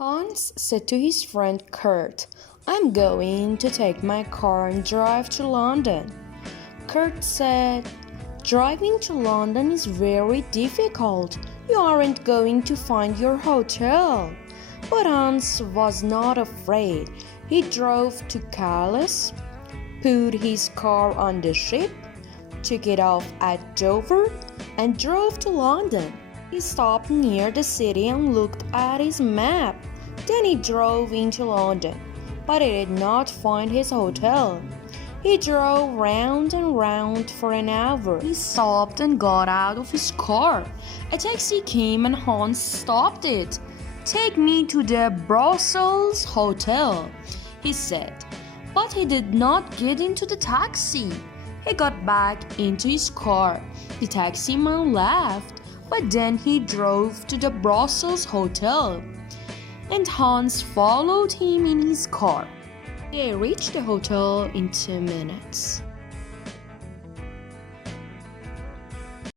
Hans said to his friend Kurt, "I'm going to take my car and drive to London." Kurt said, "Driving to London is very difficult. You aren't going to find your hotel." But Hans was not afraid. He drove to Calais, put his car on the ship, took it off at Dover, and drove to London. He stopped near the city and looked at his map. Then he drove into London, but he did not find his hotel. He drove round and round for an hour. He stopped and got out of his car. A taxi came and Hans stopped it. "Take me to the Brussels hotel," he said. But he did not get into the taxi. He got back into his car. The taximan laughed, but then he drove to the Brussels hotel, and Hans followed him in his car. They reached the hotel in 2 minutes.